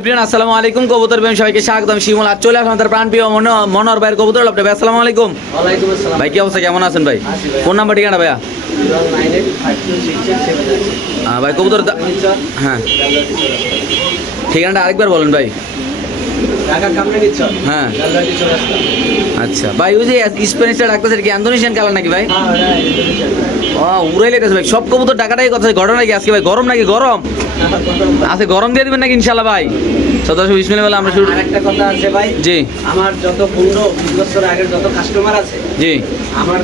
আসসালামু আলাইকুম কবুতর প্রেমী সবাইকে স্বাগতম। শিমুল আর চলে আসলাম তার প্রাণ প্রিয় মনো মনোহর ভাইয়ের কবুতর লাভ ভাই আসসালামু আলাইকুম। ভাই কি অবস্থা? কেমন আছেন ভাই? ফোন নাম্বার ঠিকানা ভাইয়া? ভাই কবুতর হ্যাঁ। ঠিকানাটা আরেকবার বলেন ভাই। হ্যাঁ। আচ্ছা। ভাই ওই যে স্প্যানিশটা ডাকতেছে কি ইন্দোনেশিয়ান কালার নাকি ভাই? ও উড়াই লেগেছে ভাই। সব কবুতর টাকাটাই কথা ঘটনা কি আজকে ভাই? গরম নাকি গরম? আছে গরম দিয়ে দিবেন নাকি ইনশাল্লাহ ভাই? সদস্য বিসমিল্লাহ বলে আমরা শুরু আরেকটা কথা আছে ভাই। জি। আমার যত পনেরো বছর আগের যত কাস্টমার আছে জি। আমার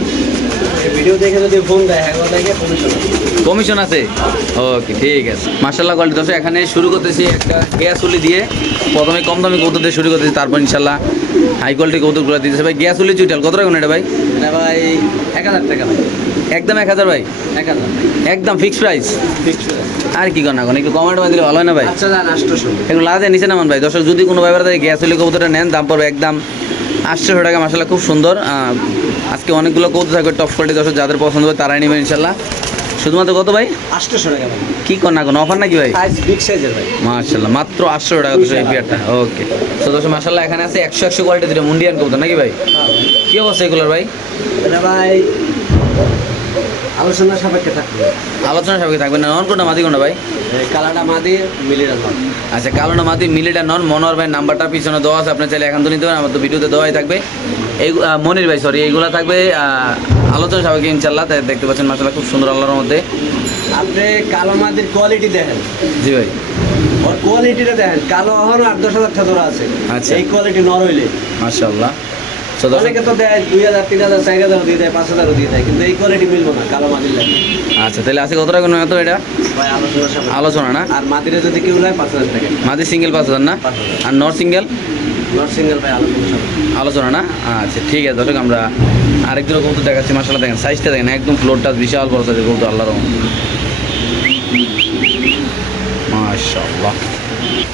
ভিডিও দেখে যদি ফোন দেয় একবার দেখে কমিশন কমিশন আছে। ওকে ঠিক আছে। মার্শাল্লাহ কোয়ালিটি দর্শক এখানে শুরু করতেছি একটা গ্যাস উলি দিয়ে। প্রথমে কম দামি কবুতর দিয়ে শুরু করতেছি তারপর ইনশাল্লাহ হাই কোয়ালিটি কবুতরগুলো দিতেছে। ভাই গ্যাস উলি চুইটাল কত টাকা এটা ভাই? ভাই এক হাজার টাকা। ভাই একদম এক হাজার ভাই? এক হাজার। একদম ফিক্সড প্রাইস ফিক্সড আর কি কর না এখন একটু কমেন্ট দিলে ভালো হয় না ভাই? আচ্ছা যান আষ্টশো একটু লাদে নিচে নামান ভাই। দর্শক যদি কোনো ব্যাপারে গ্যাস উলি কবুতরটা নেন দাম পড়বে একদম আটশোশো টাকা মাসাল্লাহ খুব সুন্দর। আজকে অনেকগুলো কবুতর থাকবে টপ কোয়ালিটি দর্শক যাদের পছন্দ হবে তারাই নেবেন ইনশাল্লাহ। শুধুমাত্র কত ভাই? আষ্টশো টাকা ভাই। কি কর না কোনো অফার নাকি ভাই? সাইজ বিগ সাইজের ভাই। মাশাল্লাহ মাত্র আটশো টাকা দুশো এই পেয়ারটা ওকে তো দশ মাশাল্লাহ এখানে আছে একশো একশো কোয়ালিটি দিলে মুন্ডিয়ান কবুতর নাকি ভাই? কি অবস্থা এগুলোর ভাই? এটা ভাই আলোচনা সাপেক্ষে থাকবে। আলোচনা সবাই থাকবে না নন কোনটা মাদি কোনটা ভাই? এই কালারটা মাদি মিলিয়ে রাখলাম আচ্ছা কালোটা মাদি মিলিটা নন মনোহর ভাই নাম্বারটা পিছনে দেওয়া আছে আপনি চাইলে এখন তো নিতে পারেন আমার তো ভিডিওতে দেওয়াই থাকবে। এই মনির ভাই সরি এইগুলো থাকবে আলোচনা সবাইকে ইনশাল্লাহ তাই দেখতে পাচ্ছেন মাসাল্লাহ খুব সুন্দর আল্লাহর মধ্যে আপনি কালো মাদির কোয়ালিটি দেখেন। জি ভাই। ওর কোয়ালিটিটা দেখেন কালো এখনও আট দশ হাজার টাকা আছে। আচ্ছা। এই কোয়ালিটি নর হইলে। মাশাল্লাহ দর্শক অনেকে তো দেয় দুই হাজার তিন হাজার চার হাজারও দিয়ে দেয় পাঁচ হাজারও দিয়ে দেয় কিন্তু এই কোয়ালিটি মিলবো না কালো মাদির লাগে। আচ্ছা তাহলে আছে কত টাকা তো এটা? ভাই আলোচনা আলোচনা না? আর মাদিরে যদি কেউ নেয় পাঁচ হাজার টাকা। মাদির সিঙ্গেল পাঁচ হাজার না? আর নর সিঙ্গেল আলোচনা না? আচ্ছা ঠিক আছে দর্শক আমরা আরেকজন কবুতর দেখাচ্ছি মাসাল্লাহ দেখেন সাইজটা দেখেন একদম ফ্লোরটা বিশাল বড় সাইজের কবুতর আল্লাহর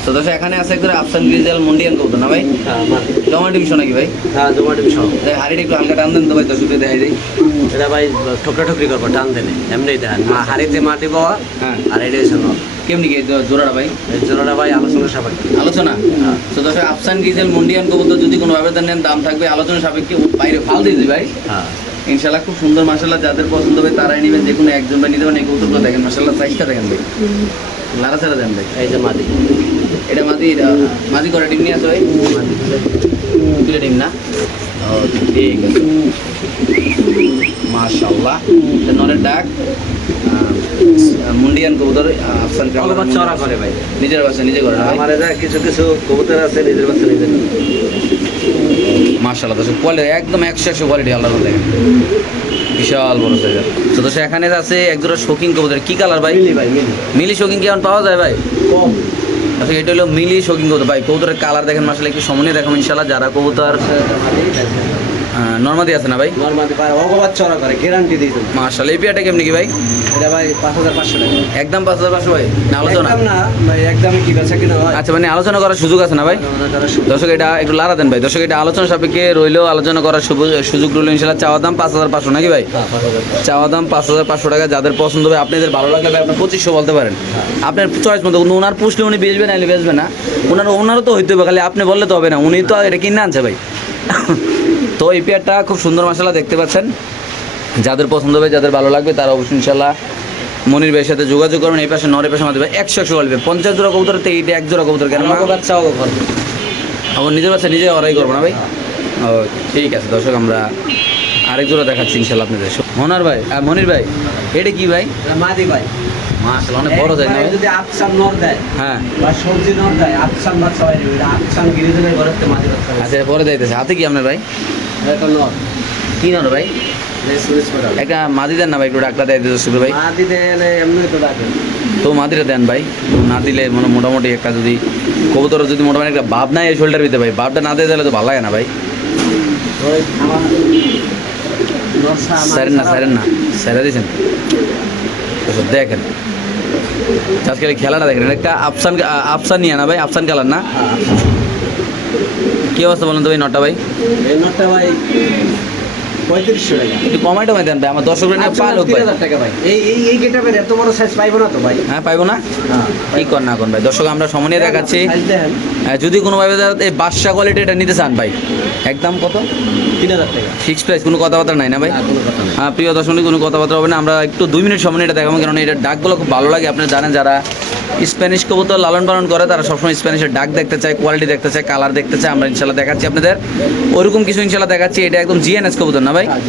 তো দর্শক এখানে আছে একজন আফসান গ্রিজেল মুন্ডিয়ান কবুতর না ভাই? হ্যাঁ মাদি টমেটো নাকি ভাই? হ্যাঁ সহ দেখ হাড়িটা একটু হালকা টান দেন তো ভাই দর্শকদের দেখাই যাই এটা ভাই ঠোকরা ঠোকরি করব টান দেন এমনি দেন। হাড়িতে মাটি পাওয়া হ্যাঁ। আর এটা হচ্ছে নর কেমনি কি জোড়াটা ভাই? জোড়াটা ভাই আলোচনা সাপেক্ষে। আলোচনা? হ্যাঁ। তো দর্শক আফসান গ্রিজেল মুন্ডিয়ান কবুতর যদি কোনো আবেদন নেন দাম থাকবে আলোচনা সাপেক্ষে বাইরে ফাল দিয়ে দিই ভাই। হ্যাঁ। ইনশাল্লাহ খুব সুন্দর মাসাল্লাহ যাদের পছন্দ হবে তারাই নেবেন। যে কোনো একজন ভাই নিতে পারেন এই কৌতুকগুলো দেখেন মাসাল্লাহ সাইজটা দেখেন ভাই। লারা ছাড়া দেন ভাই। এই যে মাদি। এটা মাদি মাদি করা ডিম নিয়ে আসো ভাই? দুটো ডিম না? ঠিক আছে। মাশাল্লাহ নরের ডাক। মুন্ডিয়ান কবুতর আফসান কামাল। চড়া করে ভাই। নিজের বাসা নিজে করে আমার এটা কিছু কিছু কবুতর আছে নিজের বাচ্চা নিজের। মাশাল্লাহ দর্শক কোয়ালিটি একদম একশো একশো কোয়ালিটি আল্লাহ দেখেন বিশাল বড় সাইজের তো দর্শক এখানে আছে একজোড়া শৌখিন কবুতর। কি কালার ভাই? মিলি ভাই মিলি। শৌখিন কি এখন পাওয়া যায় ভাই? কম। আচ্ছা এটা হলো মিলি শৌখিন কবুতর। ভাই কবুতরের কালার দেখেন মাসালে একটু সমনে দেখাম ইনশাল্লাহ যারা কবুতর নর্মাদি আছে না ভাই? নর্মালি ভাই অগবাদ চড়া করে গ্যারান্টি দিই তুমি মাসাল এই পেয়ারটা কেমনি কি ভাই? এটা ভাই পাঁচ হাজার পাঁচশো টাকা। একদম পাঁচ হাজার পাঁচশো ভাই না আলোচনা। একদম না ভাই একদমই কি বেচা কিনা হয়? আচ্ছা মানে আলোচনা করার সুযোগ আছে না ভাই? দর্শক এটা একটু লারা দেন ভাই। দর্শক এটা আলোচনা সাপেক্ষে রইলেও আলোচনা করার সুযোগ রইল ইনশাল্লাহ চাওয়া দাম পাঁচ হাজার পাঁচশো নাকি ভাই? হ্যাঁ, চাওয়া দাম পাঁচ হাজার পাঁচশো টাকা। যাদের পছন্দ হবে আপনাদের ভালো লাগলে ভাই আপনি পঁচিশশো বলতে পারেন। আপনার চয়েস মতো কিন্তু ওনার পুষলে উনি বেচবে না বেচবে না। ওনার ওনারও তো হইতে হবে খালি আপনি বললে তো হবে না। উনি তো এটা কিনে আনছে ভাই। তো এই পেয়ারটা খুব সুন্দর মশলা দেখতে পাচ্ছেন। যাদের পছন্দ হবে যাদের ভালো লাগবে তারা অবশ্যই ইনশাল্লাহ মনির ভাইয়ের সাথে যোগাযোগ করবেন। এই পাশে নরের পাশে মাধ্যমে একশো একশো বলবে পঞ্চাশ জোড়া কবুতর তো এইটা এক জোড়া কবুতর কেন ঘর আমার নিজের বাচ্চা নিজে অরাই করব না ভাই? ও ঠিক আছে দর্শক আমরা আরেক জোড়া দেখাচ্ছি ইনশাল্লাহ আপনাদের। মনার ভাই আর মনির ভাই এটা কি ভাই? মাদি ভাই। মাশাআল্লাহ অনেক বড় যায় না ভাই? ভাই? যদি আফসান নর দেয় হ্যাঁ। বা সবজি নর দেয় আফসান বাচ্চা হয় এটা গিরিজনের ঘরের মাদি বাচ্চা আচ্ছা পরে যাইতেছে। হাতে কি আপনার ভাই? কি নর ভাই? একটা মাদি দেন না ভাই একটু ডাক্তার দেয় দিতে শুধু ভাই। মাদি দেয় এমনি তো ডাকে। তো মাদিটা দেন ভাই না দিলে মানে মোটামুটি একটা যদি কবুতর যদি মোটামুটি একটা ভাব নাই এই শোল্ডার ভিতরে ভাই ভাবটা না দিয়ে দিলে তো ভালো লাগে না ভাই। ওই আমার নর সা- আমার স্যারেন না স্যারেন না স্যারে দিয়েছেন। আচ্ছা, দেখেন। আজকে খেলাটা দেখেন একটা আফসান আফসান নিয়ে না ভাই আফসান কালার না? হ্যাঁ। কি অবস্থা বলেন তো ভাই নটা ভাই? নরটা ভাই পঁয়ত্রিশশো টাকা। একটু কমাই টমাই দেন ভাই আমার দর্শকরা নিয়ে পাল হোক ভাই। টাকা ভাই। এই এই এই গেটাপের এত বড় সাইজ পাইবো না তো ভাই? হ্যাঁ পাইবো না? হ্যাঁ কি কর না কোন ভাই? দর্শক আমরা দেখাচ্ছি। হ্যাঁ, যদি কোনোভাবে এই বাদশা কোয়ালিটি এটা নিতে চান ভাই একদম কত? তিন হাজার টাকা। ফিক্সড প্রাইস কোনো কথাবার্তা নাই না ভাই। হ্যাঁ প্রিয় দর্শক কোনো কথাবার্তা হবে না। আমরা একটু দুই মিনিট সময় এটা দেখাবো কারণ এটা ডাকগুলো খুব ভালো লাগে। আপনি জানেন যারা স্প্যানিশ কবুতর লালন পালন করে তারা সবসময় স্প্যানিশের ডাক দেখতে চায় কোয়ালিটি দেখতে চায় কালার দেখতে চায় আমরা ইনশাল্লাহ দেখাচ্ছি আপনাদের। ওরকম কিছু ইনশাল্লাহ দেখাচ্ছি এটা একদম জিএনএস কবুতর না ভাই? হ্যাঁ,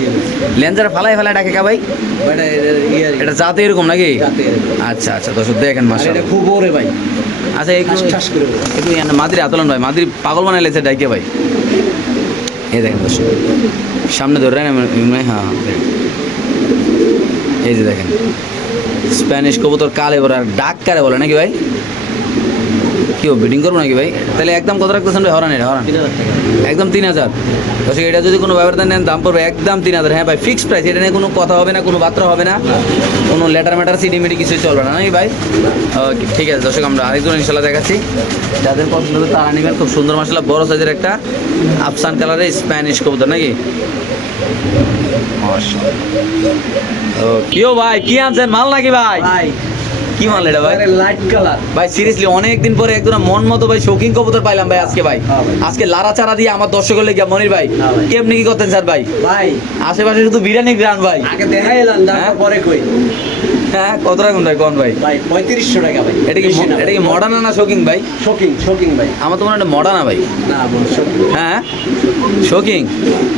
লেন্সার ফালাই ফালাই ডাকে কা ভাই? এটা ইয়ে এটা জাতে এরকম নাকি? আচ্ছা আচ্ছা দর্শক দেখেন মাসা এটা খুব ওরে ভাই। আচ্ছা একটু ইয়ান আতলন ভাই মাদিরি পাগল বানাই লেছে ডাকে ভাই। এই দেখেন দর্শক সামনে ধরে হ্যাঁ হ্যাঁ, এই যে দেখেন। স্প্যানিশ কবুতর কালে বলে আর ডাক কারে বলে নাকি ভাই? কি বিডিং করব নাকি ভাই? তাহলে একদম কত রাখতেছেন ভাই? হরান এটা হরান। একদম তিন হাজার। দর্শক এটা যদি কোনো ব্যবহার নেন দাম পড়বে একদম তিন হাজার। হ্যাঁ ভাই ফিক্সড প্রাইস এটা নিয়ে কোনো কথা হবে না কোনো বার্তা হবে না। কোনো লেটার ম্যাটার সিডি মিডি কিছুই চলবে না নাকি ভাই? ওকে ঠিক আছে দর্শক আমরা আরেকজন ইনশাল্লাহ দেখাচ্ছি। যাদের পছন্দ হবে তারা নেবেন খুব সুন্দর মাসালা বড় সাইজের একটা আফসান কালারের স্প্যানিশ কবুতর নাকি? ও কিও ভাই কি আনছেন? মাল নাকি ভাই? ভাই কি মাল এটা ভাই? লাইট কালার ভাই সিরিয়াসলি অনেক পরে একদম মন মতো ভাই শৌখিন কবুতর পাইলাম ভাই আজকে ভাই। হ্যাঁ আজকে লারা চারা দিয়ে আমার দর্শকের লেগে মনির ভাই হ্যাঁ কেমনি কি করতেন স্যার ভাই? ভাই। আশেপাশে শুধু বিরিয়ানি গ্রান ভাই। আগে দেখাই এলাম? পরে কই। হ্যাঁ কত রাখুন ভাই কোন ভাই? ভাই পঁয়ত্রিশশো টাকা ভাই। এটা কি এটা কি মডার্ন না শৌখিন ভাই? শোকিং শোকিং ভাই। আমার তো মনে হয় মডার্ন ভাই। না শোকিং হ্যাঁ? শৌকিং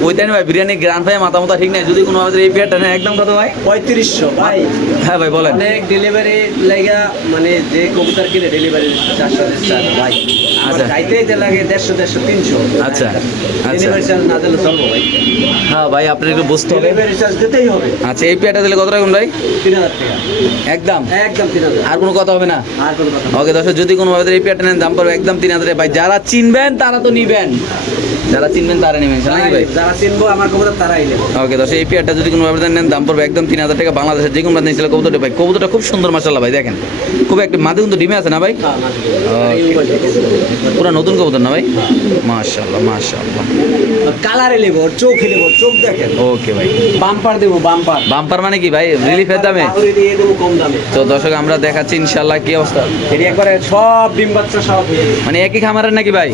ওই তাই ভাই বিরিয়ানি গ্রান ভাই মাথা মাথা ঠিক নাই যদি কোনো আমাদের এই পেয়ারটা নেয় একদম কত ভাই? পঁয়ত্রিশশো ভাই। হ্যাঁ ভাই বলেন। অনেক ডেলিভারি লেগা মানে যে কবুতর কিনে ডেলিভারি চারশো চার ভাই। আচ্ছা। আচ্ছা। যাইতে যেতে লাগে দেড়শো দেড়শো তিনশো। আচ্ছা, আচ্ছা। ডেলিভারি চার্জ না দিলে চলবো ভাই। হ্যাঁ ভাই আপনার একটু বুঝতে হবে। ডেলিভারি চার্জ দিতেই হবে। আচ্ছা এই পেয়ারটা দিলে কত রাখুন ভাই? তিন হাজার টাকা। একদম? একদম আর কোনো কথা হবে না? আর কোনো কথা ওকে দর্শক যদি কোনো ভাবে এই পেয়ারটা নেন দাম পড়বে একদম তিন হাজারে। ভাই যারা চিনবেন তারা তো নিবেন। যারা চিনবেন তারা নেবেন নাকি ভাই? যারা চিনবো আমার কবুতর তারাই নেবে। ওকে দর্শক এই পেয়ারটা যদি কোনো ভাবে নেন দাম পড়বে একদম তিন হাজার টাকা বাংলাদেশের যে কোনো নিয়েছিল কবুতরটা ভাই। কবুতরটা খুব সুন্দর মাসাল্লাহ ভাই দেখেন। খুব একটা মাঝে কিন্তু ডিমে আছে না ভাই? পুরো নতুন কবুতর না ভাই? মাশাল্লাহ মাশাল্লাহ কালারে নেব চোখে নেব চোখ দেখেন। ওকে ভাই। বাম্পার দেবো বাম্পার বাম্পার মানে কি ভাই? রিলিফের দামে? দিয়ে দেবো কম দামে। তো দর্শক আমরা দেখাচ্ছি ইনশাল্লাহ কি অবস্থা। এটি একবারে সব ডিম বাচ্চা সব মানে একই খামারের নাকি ভাই?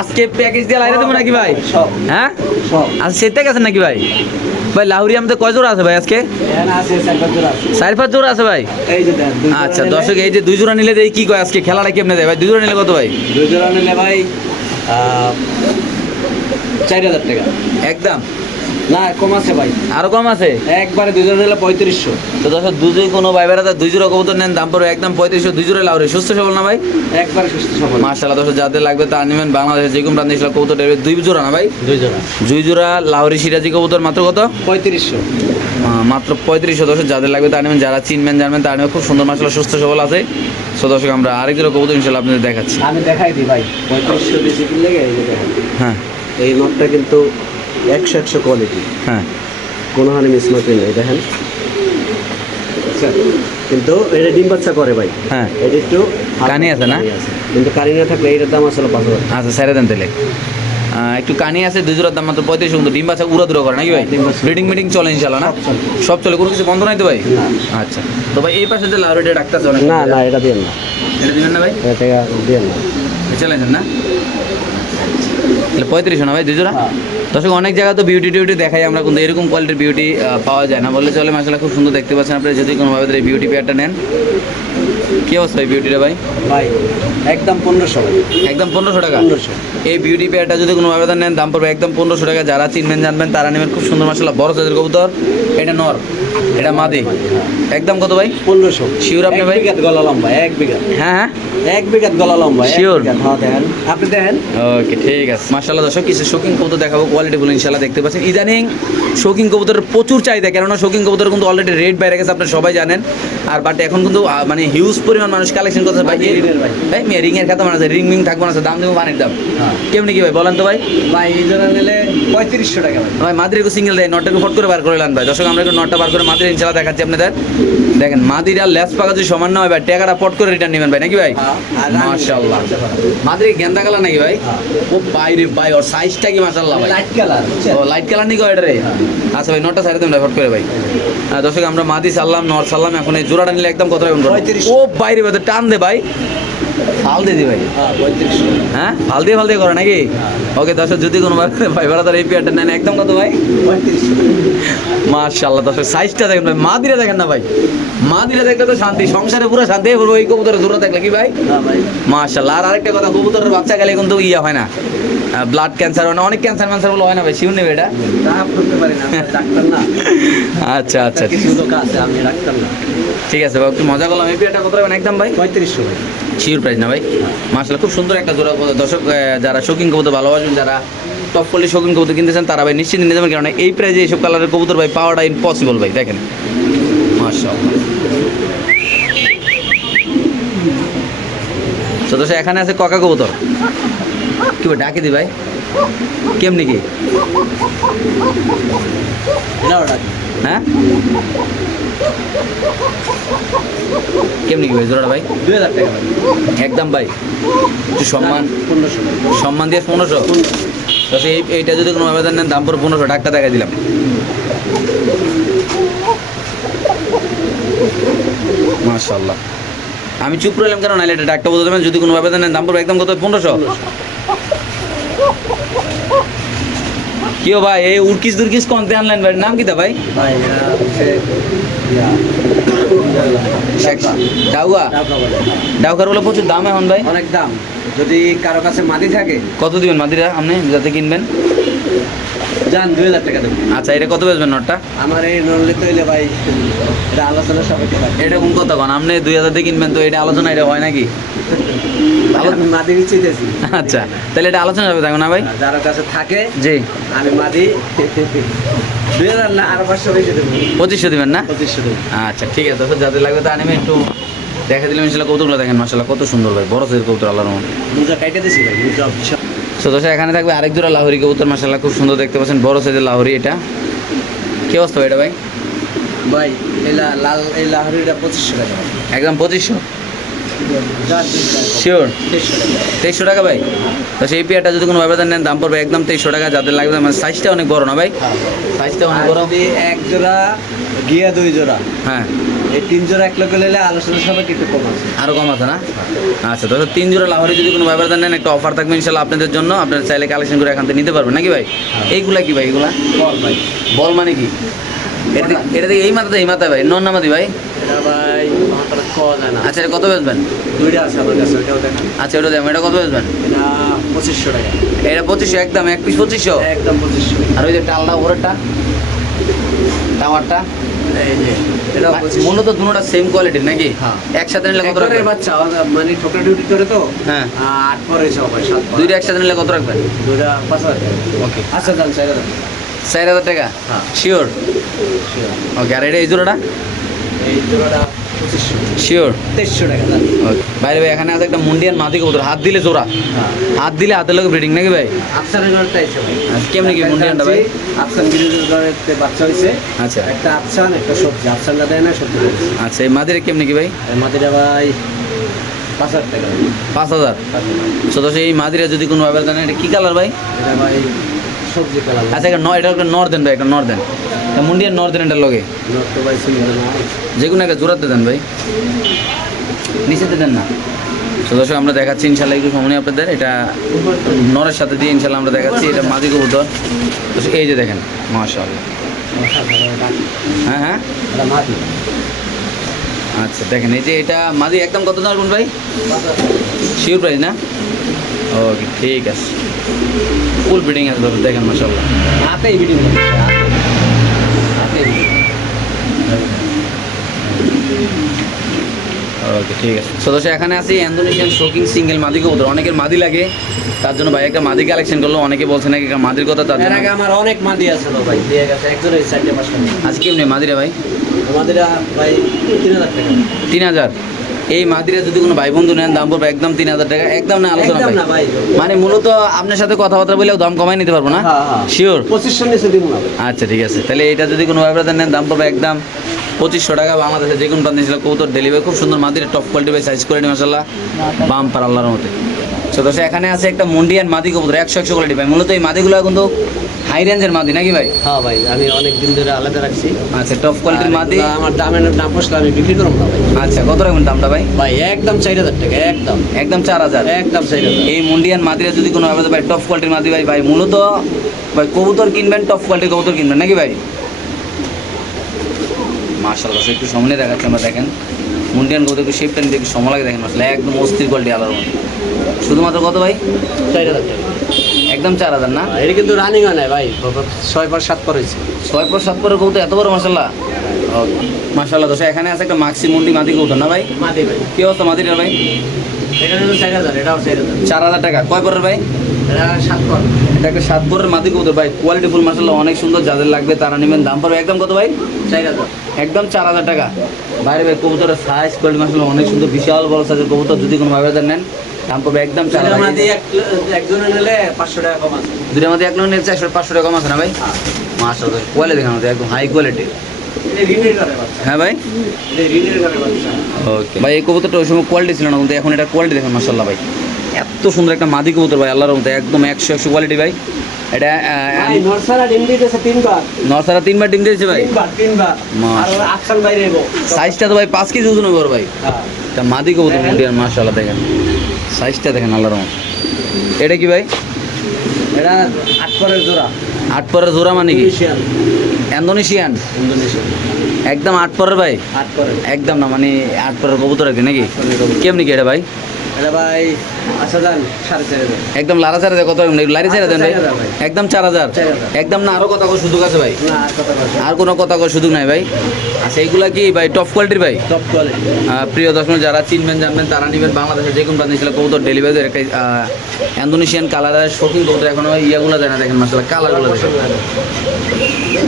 আজকে প্যাকেজ দিয়ে দেবো নাকি ভাই? সব। হ্যাঁ? সব। আচ্ছা সেটা গেছেন নাকি ভাই? ভাই লাহুরি আমাদের কয় জোড়া আছে ভাই আজকে? চার পাঁচ জোড়া আছে। চার পাঁচ জোড়া আছে ভাই? আচ্ছা দর্শক এই যে দুই জোড়া নিলে দেয় কি কয় আজকে? খেলাটা কেমনে দেয় ভাই? দুই জোড়া নিলে কত ভাই? দুই জোড়া নিলে ভাই চার হাজার টাকা। একদম। না কম আছে ভাই। আরও কম আছে? একবারে দুই জোড়া নিলে পঁয়ত্রিশশো। তো দর্শক দুই কোনো ভাই বেড়াতে দুই জোড়া কবুতর নেন দাম পড়বে একদম পঁয়ত্রিশশো দুই জোড়া লাউরে। সুস্থ সবল না ভাই? একবারে সুস্থ সবল। মার্শাল্লাহ দর্শক যাদের লাগবে তা নেবেন বাংলাদেশের যে কোনো প্রান্তে ইসলাম কবুতর দুই জোড়া না ভাই? দুই জোড়া দুই জোড়া লাউরি সিরাজি কবুতর মাত্র কত? পঁয়ত্রিশশো। মাত্র পঁয়ত্রিশশো দর্শক যাদের লাগবে তা নেবেন। যারা চিনবেন জানবেন তারা নেবেন। খুব সুন্দর মাসাল্লাহ সুস্থ সবল আছে। সো দর্শক আমরা আরেক জোড়া কবুতর ইনশাল্লাহ আপনাদের দেখাচ্ছি। আমি দেখাই দিই ভাই। পঁয়ত্রিশশো হ্যাঁ। এই নটটা কিন্তু একশো একশো কোয়ালিটি হ্যাঁ। কোনো হানি মিসমার্কিং নেই দেখেন। কিন্তু এটা ডিম বাচ্চা করে ভাই। হ্যাঁ। এটা একটু কানি আছে না? কিন্তু কানি না থাকলে এইটার দাম আসলে পাঁচ হাজার। আচ্ছা স্যারে দেন তাহলে। একটু কানি আছে দুই জোড়ার দাম মাত্র পঁয়ত্রিশ কিন্তু ডিম বাচ্চা উড়া দুরা করে নাকি ভাই। ব্রিডিং মিটিং চলে ইনশাল্লাহ না? সব চলে। কোনো কিছু বন্ধ নাই তো ভাই? আচ্ছা। তো ভাই এই পাশে যে লাউরিটা ডাক্তার চলে না না এটা দিয়ে না। এটা দিবেন না ভাই? এটা দিয়ে না। চালাইছেন না? তাহলে পঁয়ত্রিশশো না ভাই দুই জোড়া হ্যাঁ। দর্শক অনেক জায়গা তো বিউটি টিউটি দেখাই আমরা কিন্তু এরকম কোয়ালিটির বিউটি পাওয়া যায় না। বললে চলে মাসালা খুব সুন্দর দেখতে পাচ্ছেন আপনি যদি কোনোভাবে এই বিউটি পেয়ারটা নেন। কি অবস্থা ভাই বিউটিটা ভাই? ভাই একদম পনেরোশো একদম পনেরোশো টাকা? পনেরোশো। এই বিউটি পেয়ারটা যদি কোনো আবেদন নেন দাম পড়বে একদম পনেরোশো টাকা। যারা চিনবেন জানবেন তারা নেবেন খুব সুন্দর মাসাল্লাহ বড় সাইজের কবুতর। এটা নর এটা মাদি। একদম কত ভাই? পনেরোশো। Sure আপনি ভাই? বিঘাত গলা লম্বা এক বিঘাত। হ্যাঁ হ্যাঁ। এক বিঘাত গলা লম্বা? বিঘাত, হ্যাঁ দেখেন। আপনি দেখেন? ওকে ঠিক আছে। মার্শাল্লাহ দর্শক কিছু শৌখিন কবুতর দেখাবো কোয়ালিটি বলে ইনশাল্লাহ দেখতে পাচ্ছেন। ইদানিং শৌখিন কবুতরের প্রচুর চাহিদা কেননা শৌখিন কবুতর কিন্তু অলরেডি রেট বাইরে গেছে আপনারা সবাই জানেন। আর বাট এখন কিন্তু মানে হিউজ পরিমাণ মানুষ কালেকশন করতে ভাই? ভাই। মেয়ে রিং এর খাতা মানে রিং মিং থাকব না দাম দেবো পানির দাম। হ্যাঁ। কেমনি কি ভাই বলেন তো ভাই। ভাই এই জোড়া নিলে পঁয়ত্রিশশো টাকা ভাই। ভাই মাদির একটু সিঙ্গেল দেয় নটটাকে ফট করে বার করে লান ভাই দর্শক আমরা একটু নটটা বার করে মাদির ইনশাল্লাহ দেখাচ্ছি আপনাদের। দেখেন মাদির আর লেস পাকা যদি সমান না হয় ভাই টাকাটা পট করে রিটার্ন নেবেন ভাই নাকি ভাই? হ্যাঁ, মাশাআল্লাহ। মাদির গেন্দা কালার নাকি ভাই? হ্যাঁ। ও ভাই রে ভাই ওর সাইজটা কি মাশাআল্লাহ ভাই? লাইট কালার ও লাইট কালার নাকি এটা রে আচ্ছা ভাই নটটা সাইডে তোমরা ফট করে ভাই। দর্শক আমরা মাদি সাল্লাম নর সাল্লাম এখন এই জোড়াটা নিলে একদম কত পঁয়ত্রিশ। ও বাইরে ভাই টান দে ভাই। ফাল দিয়ে দি ভাই। হ্যাঁ? ফাল দিয়ে ফাল দিয়ে করে নাকি? ওকে দর্শক যদি কোনো ভাই ভাড়া এই পেয়ারটা নেন একদম কত ভাই? পঁয়ত্রিশশো দর্শক সাইজটা দেখেন ভাই মা দিলে দেখেন না ভাই। মা দিলে দেখলে তো শান্তি সংসারে পুরো শান্তি পড়ব এই কবুতরের দূরে থাকলে কি ভাই? ভাই। আর আরেকটা কথা কবুতরের বাচ্চা গেলে কিন্তু ইয়ে হয় না। ব্লাড ক্যান্সার হয় না অনেক ক্যান্সার ম্যান্সার বলে হয় না ভাই শিউর নেবে এটা? তা আচ্ছা আচ্ছা। কিছু লোক আছে আমি ডাক্তার না। ঠিক আছে ভাই একটু মজা করলাম। এই পেয়ারটা কত রাখবেন? একদম ভাই? পঁয়ত্রিশশো ভাই। শিওর প্রাইস না ভাই। মাশাআল্লাহ খুব সুন্দর একটা জোড়া কবুতর। দর্শক যারা শৌখিন কবুতর ভালোবাসেন যারা টপ কোয়ালিটি শৌখিন কবুতর কিনতেছেন তারা ভাই নিশ্চিত নিয়ে যাবেন কারণ এই প্রাইজে এইসব কালারের কবুতর ভাই পাওয়াটা ইম্পসিবল ভাই দেখেন। দর্শক এখানে আছে ককা কবুতর। কি ভাই ডাকে দি ভাই। কেমনি কি? হ্যাঁ? কেমনি কি ভাই জোড়াটা ভাই? দুই হাজার টাকা একদম ভাই। একটু সম্মান পনেরোশো। সম্মান দিয়ে পনেরোশো? তো এই এইটা যদি কোনো আবেদন নেন দাম পড়ে পনেরোশো টাকা দেখা দিলাম। মাশাল্লাহ আমি চুপ রইলাম কেন? নাইলে এটা ডাক্তার বলতে দেবেন যদি কোনো আবেদন নেন দাম পড়বে একদম কত? পনেরোশো? কিও ভাই এই উর্কিস দুর্কিস কনতে আনলেন ভাই? নাম কি দা ভাই? ডাউয়া। ডাউকার বলে প্রচুর দাম এখন ভাই। অনেক দাম। যদি কারও কাছে মাটি থাকে? কত দিবেন মাদিরা আপনি যাতে কিনবেন? যান দুই হাজার টাকা দেবেন আচ্ছা এটা কত বেচবেন নটটা? আমার এই ভাই এটা আলোচনা সাপেক্ষে থাকে এটা কোন কথা কন আপনি দুই হাজার দিয়ে কিনবেন তো এটা আলোচনা এটা হয় নাকি? মাদি আচ্ছা তাহলে এটা আলোচনা হবে থাকবে না ভাই? যার কাছে থাকে জি। আমি মাদি। দুই হাজার না আরও পাঁচশো পঁচিশশো দিবেন না? পঁচিশশো দেবো। আচ্ছা ঠিক আছে তো যাদের লাগবে তা আনিবে একটু দেখা দিলাম ইনশাল্লাহ কৌতুকগুলো দেখেন মাসাল্লাহ কত সুন্দর ভাই বড় সাইজের কৌতুক আল্লাহর মুজা কাইটে দিছি ভাই সো দোষা এখানে থাকবে আরেক জোড়া লাহরি কবুতর মাসাল্লাহ খুব সুন্দর দেখতে পাচ্ছেন। বড় সাইজের লাহরি এটা। কি অবস্থা ভাই এটা ভাই? ভাই এই লা- লাল এই লাহরিটা পঁচিশশো টাকা। একদম পঁচিশশো। শিওর তেইশশো টাকা। ভাই? তো সেই পেয়ারটা যদি কোনো ব্যবধান নেন দাম পড়বে একদম তেইশশো টাকা। যাদের লাগবে মানে সাইজটা অনেক বড় না ভাই? সাইজটা অনেক বড়। এক জোড়া গিয়া দুই জোড়া। হ্যাঁ। এই তিন জোড়া এক লোকে নিলে আলোচনা সাপেক্ষে একটু কম আছে। আরও কম আছে না? আচ্ছা তো তিন জোড়া লাহোরি যদি কোনো ব্যবধান নেন একটা অফার থাকবে ইনশাল্লাহ আপনাদের জন্য। আপনারা চাইলে কালেকশন করে এখান থেকে নিতে পারবেন নাকি ভাই? এইগুলা কি ভাই এগুলা? বল ভাই। বল মানে কি? এটা এই মাথাতে এই মাথায় ভাই। নন নামাতি ভাই? আচ্ছা এটা কত বেচবেন? দুইটা আছে আমার কাছে ওইটাও দেখেন। আচ্ছা ওটা দেবেন এটা কত বেচবেন? এটা পঁচিশশো টাকা। এটা পঁচিশশো একদম এক পিস পঁচিশশো? একদম পঁচিশশো। আর ওই যে টালটা উপরেরটা টাওয়ারটা? এই যে এটা মূলত দুটোটা সেম কোয়ালিটির নাকি? হ্যাঁ। একসাথে নিলে কত রাখবেন? বাচ্চা মানে ঠোকরা ডিউটি করে তো হ্যাঁ। আট পরে সবাই সাত দুইটা একসাথে নিলে কত রাখবেন? দুইটা পাঁচ হাজার ওকে আচ্ছা যান চার হাজার। চার হাজার টাকা? হ্যাঁ। শিওর ওকে আর এটা এই জোড়াটা? এই জোড়াটা শিওর তেইশশো টাকা দাম ভাই এখানে আছে একটা মুন্ডিয়ান মাদি কবুতর। হাত দিলে জোড়া। হ্যাঁ। হাত দিলে হাতের লোক ব্রিডিং নাকি ভাই? আফসানের ঘরে চাইছে ভাই। কি মুন্ডিয়ানটা ভাই? আফসান গিরিজের ঘরে বাচ্চা আচ্ছা। একটা আফসান একটা সবজি। আফসানটা দেয় না সবজি আচ্ছা এই মাদিরে কেমনি কি ভাই? মাটিটা ভাই পাঁচ হাজার সদস্য এই মাদিরে যদি কোনো ব্যাপার জানেন এটা কি কালার ভাই? এটা ভাই সবজি কালার আচ্ছা একটা ন এটা একটা নর দেন ভাই একটা নর দেন তা মুন্ডিয়ান নর দেন এটার লগে যে কোনো একটা জোড়াতে দেন ভাই। নিচেতে দেন না। সদস্য আমরা দেখাচ্ছি ইনশাল্লাহ একটু সময় আপনাদের। এটা নরের সাথে দিয়ে ইনশাল্লাহ আমরা দেখাচ্ছি। এটা মাদি কবুতর। এই যে দেখেন মাশাআল্লাহ। হ্যাঁ হ্যাঁ। আচ্ছা দেখেন এই যে এটা মাদি একদম কত দাম ভাই? শিওর প্রাইস না? ওকে ঠিক আছে। ফুল ব্রিডিং আছে ধরো দেখেন মাশাআল্লাহ। হাতেই বিডিং হাতেই বিডিং ওকে ঠিক আছে। সদস্য এখানে আছি ইন্দোনেশিয়ান শোকিং সিঙ্গেল মাদি কবুতর। অনেকের মাদি লাগে তার জন্য ভাই একটা মাদি কালেকশন করল অনেকে বলছে নাকি মাদির কথা তার আগে আমার অনেক মাদি আছে তো ভাই দিয়ে গেছে একজনের চারটে পাঁচটা আজকে এমনি মাদিরা ভাই? আমাদের ভাই তিন হাজার টাকা। তিন হাজার? এই মাদিরা যদি কোনো ভাই বন্ধু নেন দাম পড়বে একদম তিন হাজার টাকা। একদম না আলোচনা না ভাই। ভাই। মানে মূলত আপনার সাথে কথাবার্তা বলেও দাম কমাই নিতে পারব না? হ্যাঁ, হ্যাঁ। শিওর পঁচিশশো নিচে দিব না আচ্ছা ঠিক আছে। তাহলে এটা যদি কোনো ব্যাপারে নেন দাম পড়বে একদম পঁচিশশো টাকা। বাংলাদেশে যে কোনো প্রান্তে ছিল কৌতর ডেলিভারি খুব সুন্দর। মাদিরে টপ কোয়ালিটি ভাই সাইজ করে নি মাসাল্লাহ বাম পার আল্লাহর মতে তো এখানে আছে একটা মন্ডিয়ান মাদি কবুতর একশো একশো কোয়ালিটি ভাই। মূলত এই মাদিগুলো কিন্তু হাই রেঞ্জের মাদি নাকি ভাই? হ্যাঁ ভাই আমি অনেক দিন ধরে আলাদা রাখছি। আচ্ছা টপ কোয়ালিটির মাদি? আমার দামের নাম বসলে আমি বিক্রি করব না ভাই। আচ্ছা কত রাখবেন দামটা ভাই? ভাই একদম চার হাজার টাকা একদম। একদম চার হাজার? একদম চার হাজার। এই মুন্ডিয়ান মাদিরা যদি কোনো ব্যাপারে ভাই টপ কোয়ালিটির মাদি ভাই ভাই মূলত ভাই কবুতর কিনবেন টপ কোয়ালিটির কবুতর কিনবেন নাকি ভাই? মার্শাল্লাহ একটু সামনে দেখাচ্ছি আমরা দেখেন। মুন্ডিয়ান কবুতর একটু শেপটা নিতে একটু সময় লাগে দেখেন মাসলা একদম অস্থির কোয়ালিটি আলাদা। শুধুমাত্র কত ভাই? চার হাজার টাকা। একদম চার হাজার না? এটা কিন্তু রানিং হয় না ভাই ছয় পর সাত পর হয়েছে। ছয় পর সাত পরের কৌতো এত বড় মাসাল্লাহ মাসাল্লাহ দোষা এখানে আছে একটা মাক্সি মুন্ডি মাদি কবুতর না ভাই? মাদি ভাই। কি অবস্থা মাদিটার ভাই? চার হাজার টাকা। কয় পরের ভাই? পর। এটা একটা সাত পরের মাদি কবুতর ভাই। কোয়ালিটি ফুল মাসাল্লাহ অনেক সুন্দর যাদের লাগবে তারা নেবেন। দাম পড়বে একদম কত ভাই? চার হাজার। একদম চার হাজার টাকা। বাইরে ভাই কবুতরের সাইজ কোয়ালিটি মাসাল্লাহ অনেক সুন্দর বিশাল বড় সাইজের কবুতর যদি কোনো ভাবে নেন। দাম পড়বে একদম চার মাদি এক- একজনে নিলে পাঁচশো টাকা কম আছে। দুটোর মধ্যে এক লোক নিয়ে চারশো পাঁচশো টাকা কম আছে না ভাই? মাসাল্লাহ কোয়ালিটি দেখানো একদম হাই হ্যাঁ ভাই? ওকে ভাই এই কবুতরটা ওই সময় কোয়ালিটি ছিল না কিন্তু এখন এটা কোয়ালিটি দেখেন মাসাল্লাহ ভাই। এত সুন্দর একটা মাদি কবুতর ভাই আল্লাহর মতো একদম একশো একশো কোয়ালিটি ভাই। এটা নরসারা তিনবার। ডিম দিয়েছে ভাই? সাইজটা তো ভাই পাঁচ কেজি ওজন হবে ওর ভাই। হ্যাঁ। এটা মাদি কবুতর মাশাআল্লাহ দেখেন। সাইজটা দেখেন আল্লাহর রহমান এটা কি ভাই? এটা আট পরের জোড়া। আট পরের জোড়া মানে কি? ইন্দোনেশিয়ান। একদম আট পরের ভাই? একদম না মানে আট পরের কবুতর আর কি নাকি? কেমনি কি এটা ভাই? এটা ভাই আচ্ছা যান সাড়ে চার হাজার। একদম লারা চারা দেয় কত লারি চারা ভাই চার হাজার ভাই। একদম চার হাজার? একদম না আরও কথা কো সুযোগ আছে ভাই? আর কোনো কথা কো সুযোগ নাই ভাই? আচ্ছা এইগুলা কি ভাই টপ কোয়ালিটির ভাই? টপ কোয়ালিটি প্রিয় দর্শক যারা চিনবেন জানবেন তারা নেবেন বাংলাদেশের যে কোনো প্রান্তে। ছিল কবুতর ডেলিভারি একটা ইন্দোনেশিয়ান কালারের শৌখিন কবুতর এখন ইয়েগুলো দেয় না দেখেন মাসাল কালারগুলো দেখেন।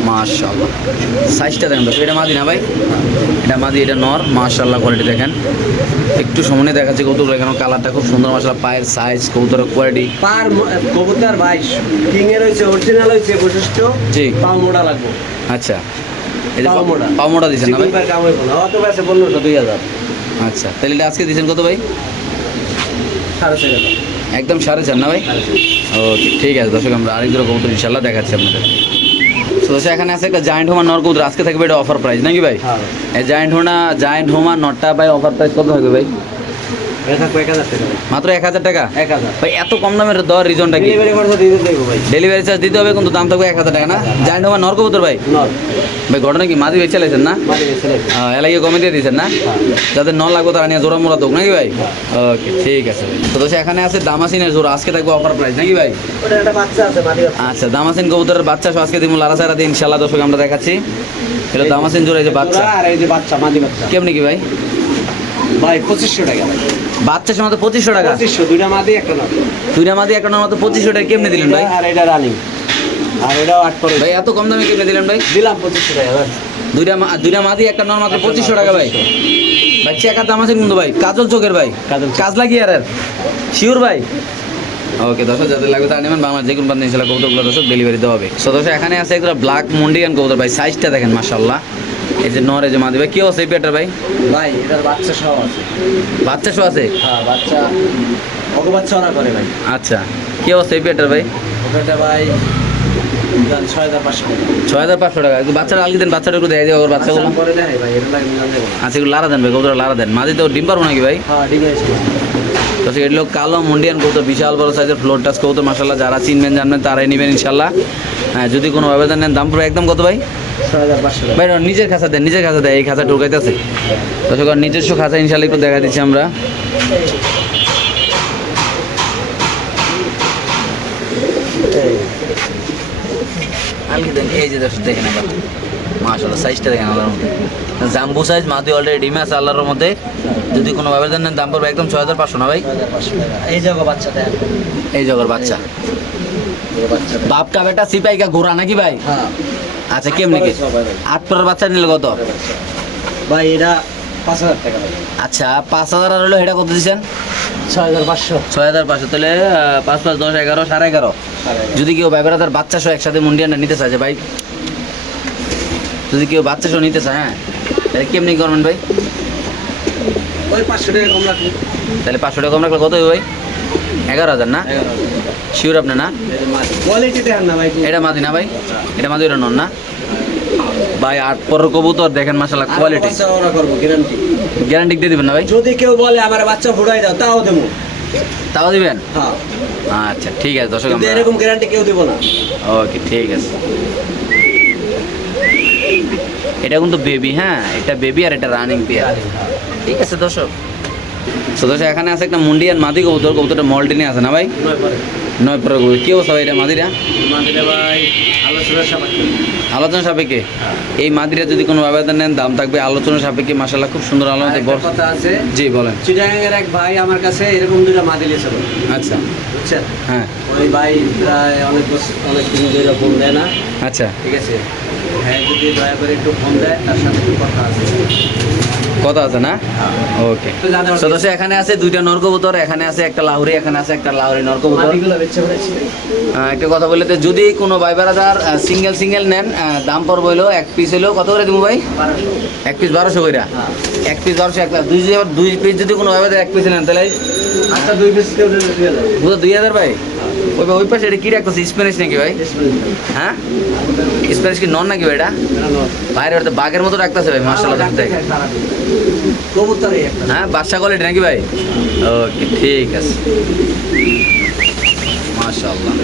মাশাল্লাহ সাইজটা দেখেন দর্শক এটা মাদি না ভাই? এটা মাদি এটা নর মাশাল্লাহ কোয়ালিটি দেখেন। একটু সামনে দেখাচ্ছে কবুতর এখানে কালারটা খুব সুন্দর পায়ের সাইজ কবুতরের কোয়ালিটি পার কবুতর ভাই কিং এর হয়েছে অরিজিনাল হয়েছে বৈশিষ্ট্য জি। পাও লাগবে। আচ্ছা। পাও। দিচ্ছেন না ভাই? পনেরোশো দুই হাজার। আচ্ছা। তাহলে এটা আজকে দিচ্ছেন কত ভাই? একদম সাড়ে চার না ভাই? ওকে ঠিক আছে দর্শক আমরা আরেক দুটো কবুতর ইনশাল্লাহ দেখাচ্ছি আপনাদের। তো দর্শক এখানে আছে একটা জায়েন্ট হোমা নর কবুতর। আজকে থাকবে এটা অফার প্রাইস নাকি ভাই? এই জায়েন্ট হোনা জায়েন্ট হোমা নটটা ভাই অফার প্রাইস কত থাকবে ভাই? মাত্র এক হাজার টাকা? এক হাজার। ভাই এত কম দামের দেওয়ার রিজনটা কি? ডেলিভারি ভাই। চার্জ দিতে হবে কিন্তু দাম থাকবে এক হাজার টাকা না? নর ভাই? ভাই ঘটনা কি? বেচে চালাইছেন না? মাটি বেশি লাগবে এলাকে কমে দিয়ে দিয়েছেন না? যাদের ন লাগবে তারা নিয়ে জোড়া মোড়া দোক নাকি ভাই? ওকে ঠিক আছে তো দোষ এখানে আছে দামাসিনের জোড়া আজকে থাকবে অফার প্রাইস নাকি ভাই? আচ্ছা দামাসিন কবুতরের বাচ্চা আজকে দিব লারা সারা দিন ইনশাল্লাহ দর্শক আমরা দেখাচ্ছি। এটা দামাসিন জোড়া এই যে বাচ্চা। আর এই যে বাচ্চা বাচ্চা। কেমনি কি ভাই? ভাই পঁচিশশো টাকা ভাই। বাচ্চা সময় তো পঁচিশশো টাকা? পঁচিশশো দুইটা একটা দুইটা মাদি একটা মতো পঁচিশশো টাকা কেমনি দিলেন ভাই? আর এটা রানিং আর এটাও আট করে ভাই এত কম দামে কেমনি দিলেন ভাই? দিলাম পঁচিশশো টাকা ভাই দুইটা দুইটা মাদি একটা নর মাত্র পঁচিশশো টাকা ভাই। ভাই দাম আছে কিন্তু ভাই কাজল চোখের ভাই। কাজ লাগিয়ে আর শিওর ভাই? ওকে দর্শক যাদের লাগবে তারা নেবেন। বাংলা যে কোনো বান্ধব ইনশাল্লাহ কবুতরগুলো দর্শক ডেলিভারি দেওয়া হবে। সো দর্শক এখানে আছে একটা ব্ল্যাক মন্ডিয়ান কবুতর। ভাই সাইজটা দেখেন মাশাল্লাহ এই যে নর যে ভাই কি এই পেটার ভাই? ভাই এটার বাচ্চা সহ আছে। বাচ্চা শো আছে? হ্যাঁ বাচ্চা ওকে বাচ্চা ওরা করে ভাই। আচ্ছা কি পেটার ভাই? ওটা ভাই ছয় হাজার পাঁচশো টাকা। বাচ্চারা আলগি দেন বাচ্চাটা একটু দেয় দিয়ে ওর বাচ্চাগুলো। দেবো না আচ্ছা এগুলো লারা দেন ভাই কবুতর লারা দেন। তো ডিম পারব নাকি ভাই? হ্যাঁ আছে তো এগুলো কালো মন্ডিয়ান কবুতর বিশাল বড় সাইজের ফ্লোর টাচ কবুতর মাসাল্লাহ যারা চিনবেন জানবেন তারাই নেবেন ইনশাল্লাহ হ্যাঁ যদি কোনো আবেদন নেন দাম পুরো একদম কত ভাই? ভাই নিজের খাঁচা দেন নিজের খাঁচা দেয় এই খাঁচা ঢুকাইতেছে দর্শক নিজস্ব খাঁচা ইনশাল্লাহ একটু দেখা দিচ্ছি আমরা। এই যে দর্শক দেখেন এবার মাশাল্লাহ সাইজটা দেখেন আল্লাহর মধ্যে। জাম্বু সাইজ মাদি অলরেডি ডিমে আছে আল্লাহর মধ্যে। যদি কোনো আবেদন নেন দাম পড়বে একদম ছয় হাজার পাঁচশো না ভাই? এই জায়গা বাচ্চা এই জগর বাচ্চা। বাচ্চা বাপ কা বেটা সিপাই কা ঘোরা নাকি ভাই? হ্যাঁ। আচ্ছা কেমনি কি? আট পরের বাচ্চা নিলে কত? ভাই এটা পাঁচ হাজার টাকা আচ্ছা পাঁচ হাজার আর হলো এটা কত দিচ্ছেন? ছয় হাজার পাঁচশো। ছয় হাজার পাঁচশো তাহলে পাঁচ পাঁচ দশ এগারো সাড়ে এগারো। যদি কেউ ভাই তার বাচ্চা সহ একসাথে মুন্ডিয়ানটা নিতে চায় ভাই যদি কেউ বাচ্চা সহ নিতে চায় হ্যাঁ? তাহলে কেমনি করবেন ভাই? ওই পাঁচশো টাকা কম তাহলে পাঁচশো টাকা কম রাখলে কত হবে ভাই? এগারো হাজার না? শিওর আপনি না? এটা মাদি না ভাই? এটা মাদি নন না? ভাই আট পর কবুতর দেখেন মাসাল্লাহ কোয়ালিটি গ্যারান্টি দিয়ে দিবেন না ভাই? যদি কেউ বলে আমার বাচ্চা ফুটাই দাও তাও দেবো। তাও দিবেন? হ্যাঁ। আচ্ছা ঠিক আছে দর্শক এরকম গ্যারান্টি কেউ দেবো না। ওকে ঠিক আছে। এটা কিন্তু বেবি হ্যাঁ? এটা বেবি আর এটা রানিং পেয়ার ঠিক আছে দর্শক। দর্শক এখানে আছে একটা মুন্ডিয়ান মাদি কবুতর কবুতরটা মল্টিনে আছে না ভাই? নয় পরে কবুতর কি অবস্থা ভাই এটা মাদিরা মাদিরা ভাই আলোচনা সাপেক্ষে। এই মাদিরা যদি কোনো ব্যবধান নেন দাম থাকবে আলোচনা সাপেক্ষে মাসাল্লাহ খুব সুন্দর আলোচনা। কথা আছে। জি বলেন। চিটাগাংয়ের এক ভাই আমার কাছে এরকম দুটা মা দিয়েছিল আচ্ছা। বুঝছেন? হ্যাঁ। ওই ভাই প্রায় অনেক বছর অনেক দিন ধরে ফোন দেয় না। আচ্ছা। ঠিক আছে? হ্যাঁ যদি দয়া করে একটু ফোন দেয় তার সাথে একটু কথা আছে। কথা আছে না? ওকে দর্শক এখানে আছে দুইটা নরকবুতর এখানে আছে একটা লাউরি এখানে আছে একটা লাউরি নরকবুতর। একটা কথা বলতে যদি কোনো ভাই বেড়াদার সিঙ্গেল সিঙ্গেল নেন দাম পড়ব হইল এক পিস হইল কত করে দিব ভাই? এক পিস বারোশো কইরা? হ্যাঁ। এক পিস বারোশো এক লাখ। দুই দুই পিস যদি কোনো ভাই এক পিস নেন তাহলে? আচ্ছা দুই পিস দুই হাজার ভাই? ওই ওই পাশে এটা কি রাখতেছে? স্প্যানিশ নাকি ভাই? হ্যাঁ? স্প্যানিশ কি নন নাকি ভাই এটা? বাইরে ওটা বাঘের মতো রাখতেছে ভাই মার্শাল্লাহ দেখতে। হ্যাঁ বাদশা কোয়ালিটি নাকি ভাই? ওকে, ঠিক আছে। মাশাআল্লাহ।